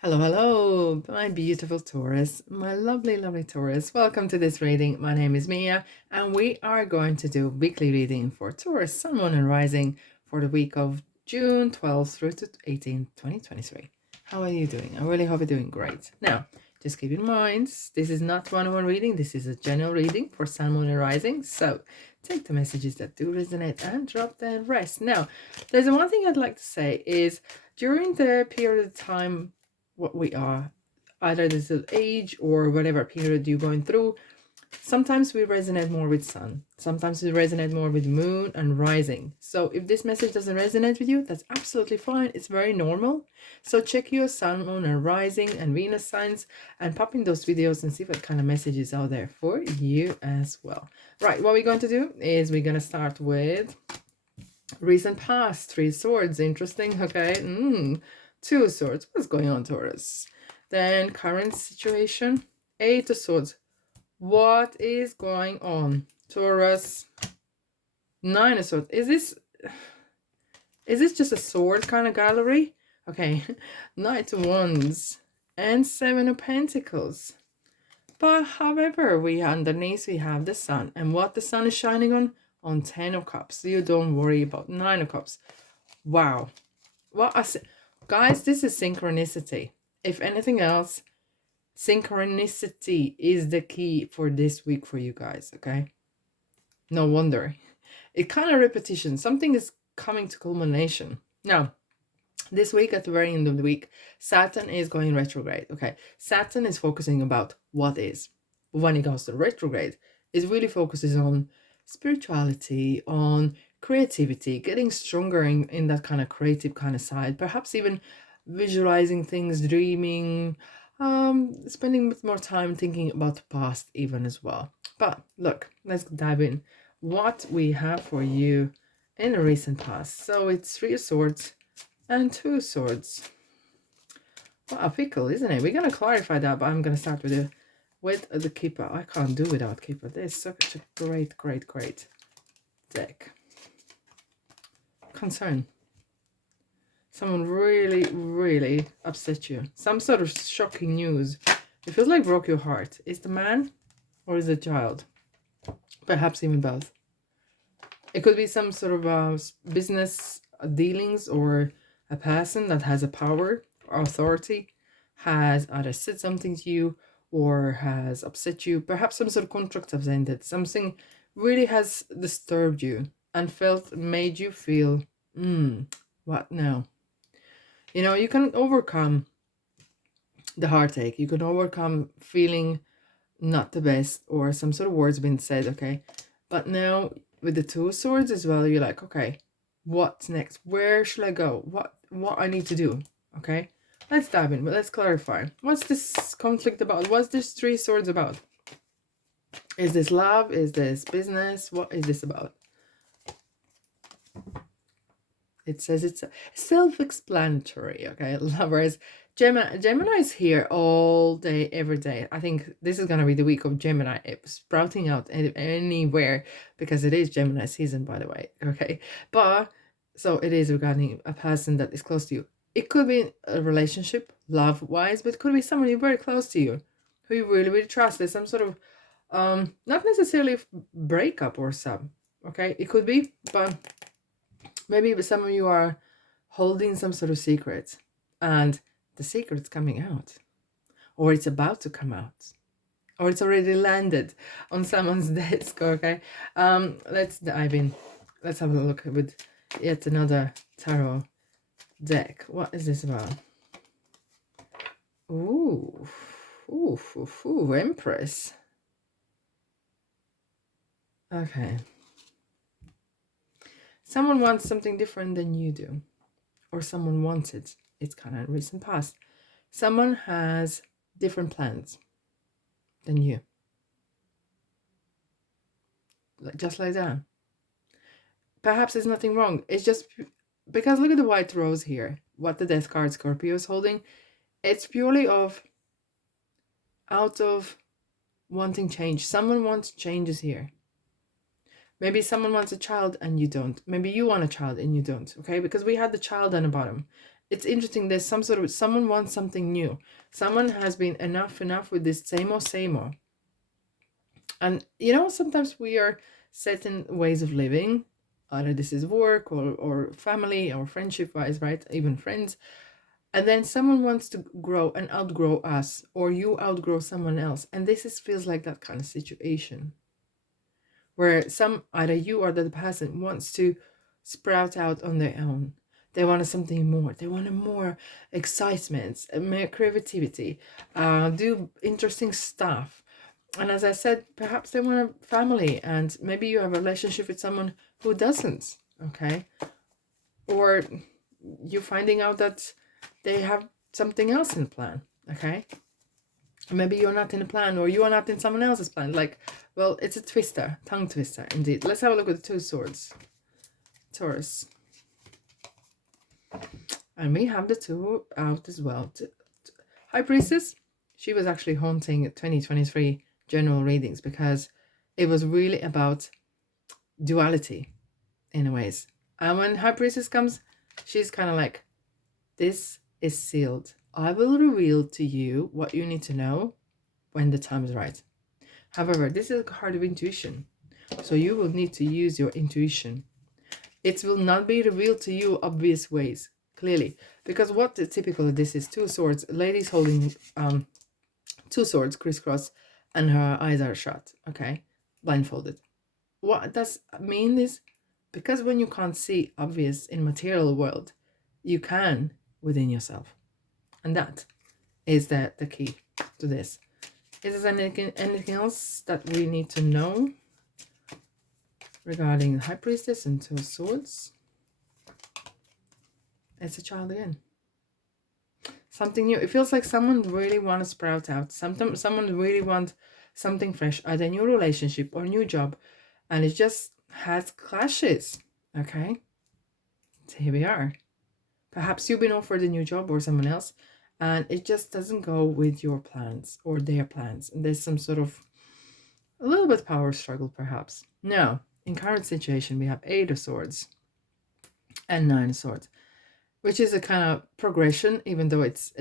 Hello, hello, my beautiful Taurus, my lovely, lovely Taurus. Welcome to this reading. My name is Mia, and we are going to do weekly reading for Taurus, Sun, Moon, and Rising for the week of June 12th through to 18th, 2023. How are you doing? I really hope you're doing great. Now, just keep in mind, this is not one-on-one reading. This is a general reading for Sun, Moon, and Rising. So take the messages that do resonate and drop the rest. Now, there's one thing I'd like to say is during the period of time what we are, either this is age or whatever period you're going through, sometimes we resonate more with sun, sometimes we resonate more with moon and rising. So if this message doesn't resonate with you, that's absolutely fine. It's very normal. So check your sun, moon, and rising and Venus signs and pop in those videos and see what kind of messages are there for you as well. Right, what we're going to do is we're going to start with recent past. Three swords. Interesting. Okay. Two swords. What's going on, Taurus? Then current situation. Eight of swords. What is going on, Taurus? Nine of swords. Is this just a sword kind of gallery? Okay. Knight of wands and Seven of pentacles. But however, underneath we have the sun, and what the sun is shining on 10 of cups. You don't worry about 9 of cups. Wow. Guys, this is synchronicity. If anything else, synchronicity is the key for this week for you guys, okay? No wonder. It kind of repetition. Something is coming to culmination. Now, this week at the very end of the week, Saturn is going retrograde, okay? Saturn is focusing about what is. When it goes to retrograde, it really focuses on spirituality, on creativity, getting stronger in that kind of creative kind of side, perhaps even visualizing things, dreaming, spending more time thinking about the past even as well. But look, let's dive in. What we have for you in the recent past. So it's Three of Swords and Two Swords. What a pickle, isn't it? We're going to clarify that, but I'm going to start with the Keeper. I can't do without Keeper. This is such a great deck. Concern. Someone really upset you. Some sort of shocking news. It feels like broke your heart. Is the man or is it child? Perhaps even both. It could be some sort of business dealings, or a person that has a power or authority has either said something to you or has upset you. Perhaps some sort of contract has ended. Something really has disturbed you and made you feel, what now? You know, you can overcome the heartache. You can overcome feeling not the best or some sort of words being said, okay? But now with the Two of Swords as well, you're like, okay, what's next? Where should I go? What I need to do, okay? Let's dive in, but let's clarify. What's this conflict about? What's this Three Swords about? Is this love? Is this business? What is this about? It says it's self-explanatory, okay? Lovers. Gemini is here all day, every day. I think this is going to be the week of Gemini. It's sprouting out anywhere because it is Gemini season, by the way, okay? But, so it is regarding a person that is close to you. It could be a relationship, love-wise, but it could be someone very close to you who you really trust. There's some sort of, not necessarily breakup or some, okay? It could be, but maybe some of you are holding some sort of secret and the secret's coming out, or it's about to come out, or it's already landed on someone's desk, okay? Let's dive in. Let's have a look with yet another tarot deck. What is this about? Ooh, Empress. Okay. Someone wants something different than you do, or someone wants it. It's kind of recent past. Someone has different plans than you. Just like that. Perhaps there's nothing wrong. It's just because look at the white rose here. What the Death card Scorpio is holding. It's purely out of wanting change. Someone wants changes here. Maybe someone wants a child and you don't. Maybe you want a child and you don't, okay? Because we had the child on the bottom. it's interesting. There's some sort of, someone wants something new. Someone has been enough with this same old, same old. And you know, sometimes we are set in ways of living, either this is work or family or friendship wise, right? Even friends. And then someone wants to grow and outgrow us, or you outgrow someone else. And this is feels like that kind of situation where either you or the other person wants to sprout out on their own. They want something more. They want more excitement, more creativity, do interesting stuff. And as I said, perhaps they want a family, and maybe you have a relationship with someone who doesn't, okay? Or you're finding out that they have something else in plan, okay? Maybe you're not in a plan, or you are not in someone else's plan. Like, well, it's a twister, tongue twister, indeed. Let's have a look at the Two Swords, Taurus. And we have the two out as well. High Priestess, she was actually haunting 2023 general readings because it was really about duality in ways. And when High Priestess comes, she's kind of like, this is sealed. I will reveal to you what you need to know when the time is right. However, this is a card of intuition. So you will need to use your intuition. It will not be revealed to you obvious ways, clearly. Because what the typical of this is, two swords, ladies holding two swords crisscross, and her eyes are shut, okay? Blindfolded. What does mean is, because when you can't see obvious in material world, you can within yourself. And that is the key to this. Is there anything else that we need to know regarding the High Priestess and Two Swords? It's a child again. Something new. It feels like someone really wants to sprout out. Someone really wants something fresh, either a new relationship or new job, and it just has clashes. Okay, so here we are. Perhaps you've been offered a new job or someone else, and it just doesn't go with your plans or their plans. And there's some sort of a little bit power struggle, perhaps. Now, in current situation, we have Eight of Swords and Nine of Swords, which is a kind of progression, even though it's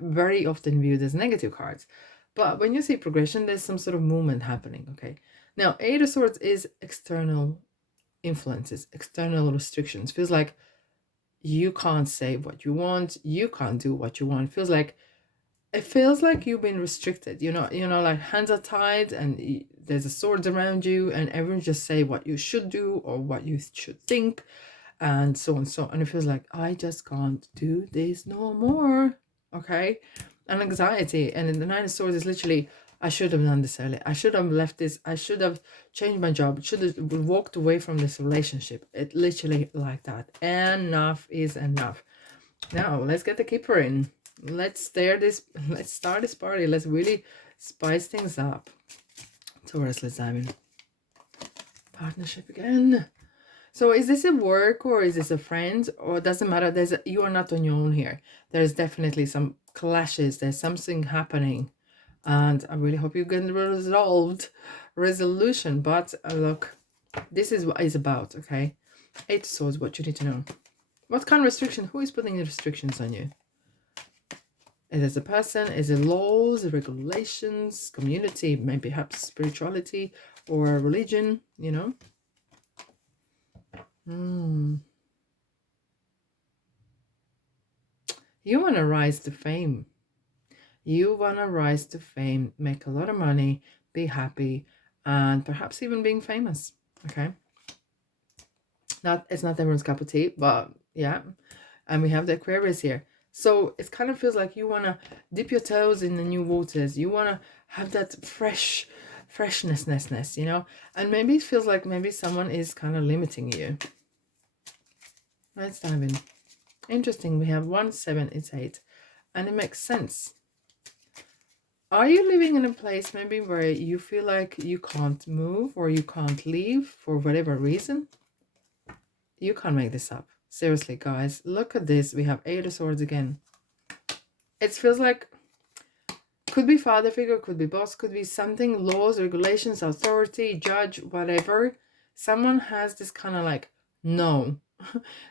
very often viewed as negative cards. But when you see progression, there's some sort of movement happening, okay? Now, Eight of Swords is external influences, external restrictions. Feels like you can't say what you want, you can't do what you want. It feels like you've been restricted, you know, like hands are tied and there's a sword around you, and everyone just say what you should do or what you should think, and so on and so on. And it feels like, I just can't do this no more, okay? And anxiety. And in the Nine of Swords is literally, I should have done this earlier. I should have left this. I should have changed my job. Should have walked away from this relationship. It literally like that. Enough is enough. Now, let's get the keeper in. Let's start this party. Let's really spice things up. Taurus, let's dive in. Partnership again. So is this a work or is this a friend, or doesn't matter? You are not on your own here. There's definitely some clashes. There's something happening. And I really hope you get resolution. But look, this is what it's about, okay? Eight of Swords, what you need to know. What kind of restriction? Who is putting the restrictions on you? Is it a person? Is it laws, regulations, community, maybe perhaps spirituality or religion, you know? You want to rise to fame. You want to rise to fame, make a lot of money, be happy, and perhaps even being famous, okay? It's not everyone's cup of tea, but yeah. And we have the Aquarius here. So it kind of feels like you want to dip your toes in the new waters. You want to have that freshness, you know? And maybe it feels like maybe someone is kind of limiting you. Let's dive in. Interesting. We have 1, 7, it's 8. And it makes sense. Are you living in a place maybe where you feel like you can't move or you can't leave for whatever reason? You can't make this up. Seriously, guys, look at this. We have Eight of Swords again. It feels like, could be father figure, could be boss, could be something, laws, regulations, authority, judge, whatever. Someone has this kind of like, no.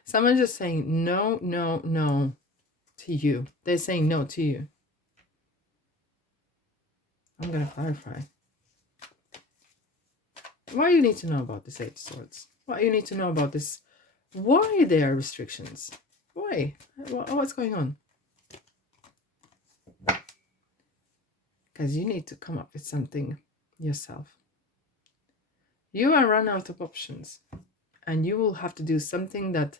Someone just saying, no, no, no. to you. They're saying no to you. I'm going to clarify. Why you need to know about this Eight of Swords? Why you need to know about this? Why there are restrictions? Why? What's going on? Because you need to come up with something yourself. You are run out of options. And you will have to do something that,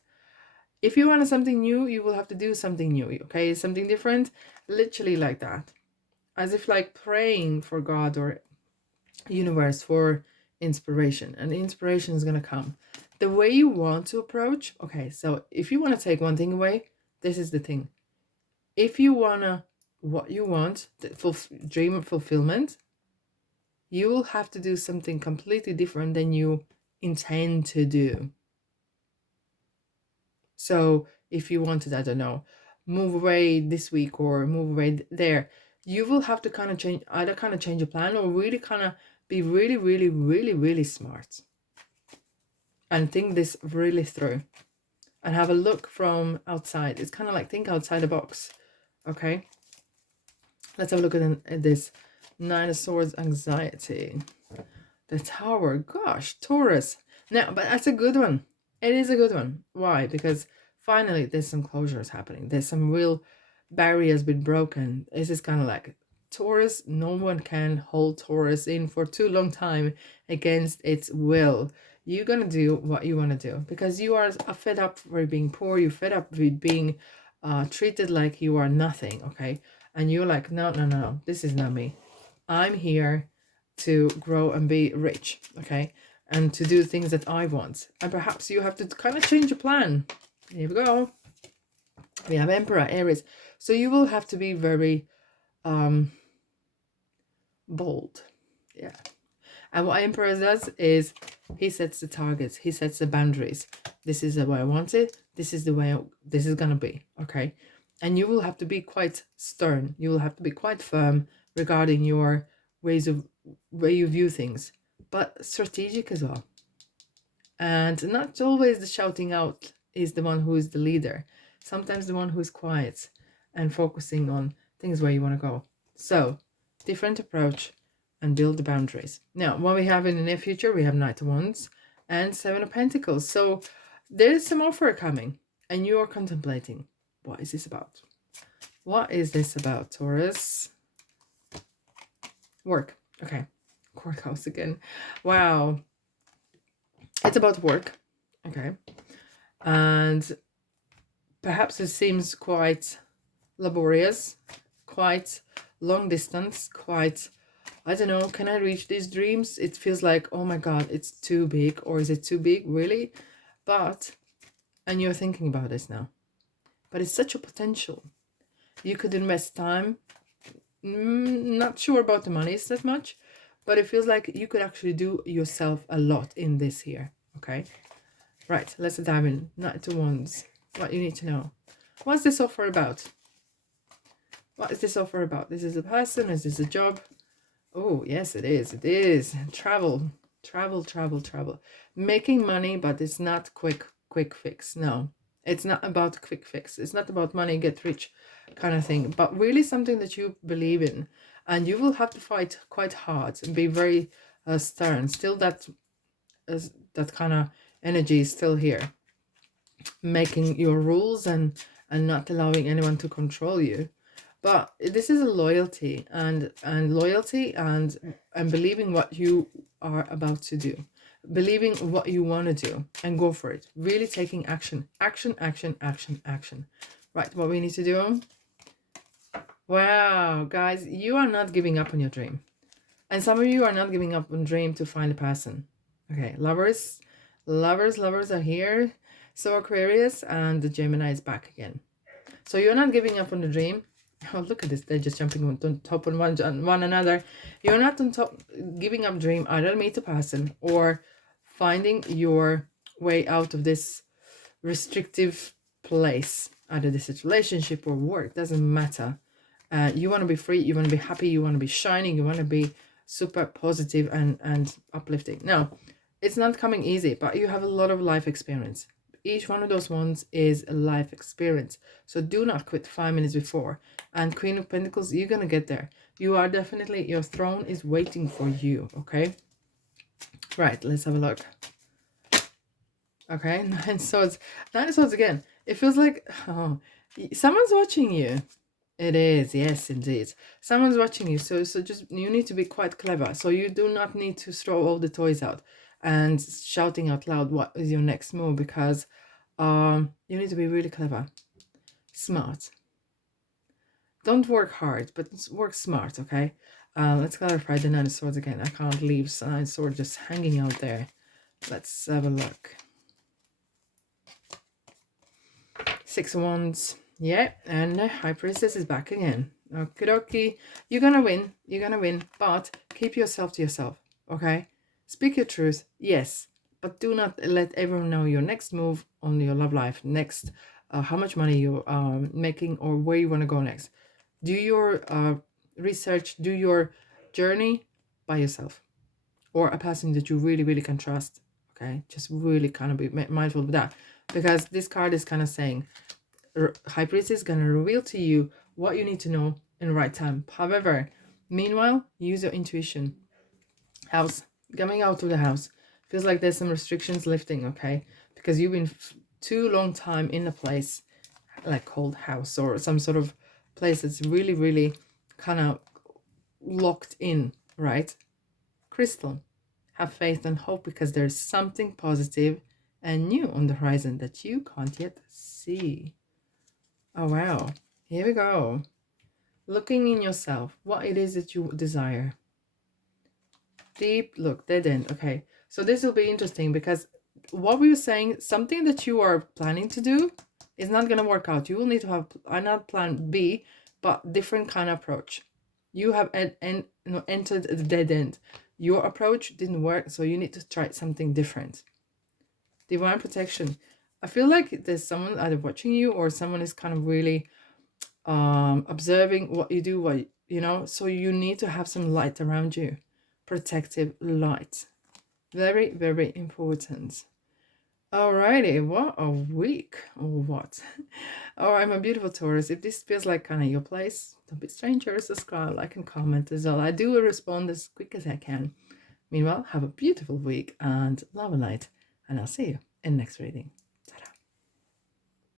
if you want something new, you will have to do something new. Okay? Something different. Literally like that. As if like praying for God or universe for inspiration. And inspiration is going to come. The way you want to approach. Okay, so if you want to take one thing away, this is the thing. If you want to, what you want, the dream fulfillment, you will have to do something completely different than you intend to do. So if you wanted, I don't know, move away this week or move away there, you will have to kind of change, either kind of change your plan or really kind of be really, really, really, really smart. And think this really through. And have a look from outside. It's kind of like think outside the box. Okay? Let's have a look at this. Nine of Swords, anxiety. The Tower. Gosh, Taurus. Now, but that's a good one. It is a good one. Why? Because finally there's some closures happening. There's some real barriers been broken. This is kind of like Taurus. No one can hold Taurus in for too long time against its will. You're going to do what you want to do because you are fed up with being poor. You're fed up with being treated like you are nothing. Okay. And you're like, no, this is not me. I'm here to grow and be rich. Okay. And to do things that I want. And perhaps you have to kind of change your plan. Here we go. We have Emperor, Aries. So you will have to be very bold. Yeah. And what Emperor does is he sets the targets. He sets the boundaries. This is the way I want it. This is the way this is going to be. Okay. And you will have to be quite stern. You will have to be quite firm regarding your way you view things. But strategic as well. And not always the shouting out is the one who is the leader. Sometimes the one who is quiet and focusing on things where you want to go. So, different approach and build the boundaries. Now, what we have in the near future, we have Knight of Wands and Seven of Pentacles. So, there's some offer coming and you are contemplating. What is this about? What is this about, Taurus? Work. Okay. Courthouse again. Wow. It's about work. Okay. And perhaps it seems quite laborious, quite long distance, quite, I don't know, can I reach these dreams? It feels like, oh my God, it's too big. Or is it too big? Really? But, and you're thinking about this now. But it's such a potential. You could invest time. Not sure about the money that much. But it feels like you could actually do yourself a lot in this here. Okay. Right. Let's dive in. Knight of Wands. What you need to know. What's this offer about? What is this offer about? This is a person. Is this a job? Oh, yes, it is. It is. Travel. Travel. Making money, but it's not quick fix. No. It's not about a quick fix. It's not about money, get rich kind of thing. But really something that you believe in. And you will have to fight quite hard and be very stern. Still that kind of energy is still here. Making your rules and not allowing anyone to control you. But this is a loyalty and loyalty and believing what you are about to do. Believing what you want to do and go for it. Really taking action. Action. Right, what we need to do. Wow, guys, you are not giving up on your dream. And some of you are not giving up on dream to find a person. Okay, lovers are here. So Aquarius and the Gemini is back again. So you're not giving up on the dream. Oh, look at this. They're just jumping on top on one another. You're not on top giving up dream. Either meet a person or finding your way out of this restrictive place. Either this is relationship or work. Doesn't matter. You want to be free. You want to be happy. You want to be shining. You want to be super positive and uplifting. Now, it's not coming easy, but you have a lot of life experience. each one of those ones is a life experience. So do not quit 5 minutes before. And Queen of Pentacles, you're going to get there. You are definitely, your throne is waiting for you, okay? Right, let's have a look. Okay, Nine Swords. Nine Swords again. It feels like, oh, someone's watching you. It is, yes, indeed. Someone's watching you, so just, you need to be quite clever. So you do not need to throw all the toys out and shouting out loud what is your next move, because you need to be really clever, smart. Don't work hard, but work smart, okay? Let's clarify the Nine of Swords again. I can't leave Nine of Swords just hanging out there. Let's have a look. Six of Wands. Yeah, and the High Priestess is back again. Okie dokie. You're gonna win, but keep yourself to yourself, okay? Speak your truth, yes, but do not let everyone know your next move on your love life, next, how much money you are making, or where you want to go next. Do your research, do your journey by yourself, or a person that you really, really can trust, okay? Just really kind of be mindful of that, because this card is kind of saying, High Priestess is going to reveal to you what you need to know in the right time. However, meanwhile, use your intuition. House, coming out of the house. Feels like there's some restrictions lifting, okay? Because you've been too long time in a place like called house, or some sort of place that's really, really kind of locked in, right? Crystal, have faith and hope, because there's something positive and new on the horizon that you can't yet see. Oh, wow. Here we go. Looking in yourself, what it is that you desire. Deep look, dead end. Okay, so this will be interesting, because what we were saying, something that you are planning to do is not going to work out. You will need to have not plan B, but different kind of approach. You have entered the dead end. Your approach didn't work, so you need to try something different. Divine protection. I feel like there's someone either watching you, or someone is kind of really observing what you do, what you know. So you need to have some light around you. Protective light. Very, very important. Alrighty, what a week, or what? Alright, my beautiful Taurus, if this feels like kind of your place, don't be strangers, subscribe, like, and comment as well. I do respond as quick as I can. Meanwhile, have a beautiful week and love and light, and I'll see you in the next reading.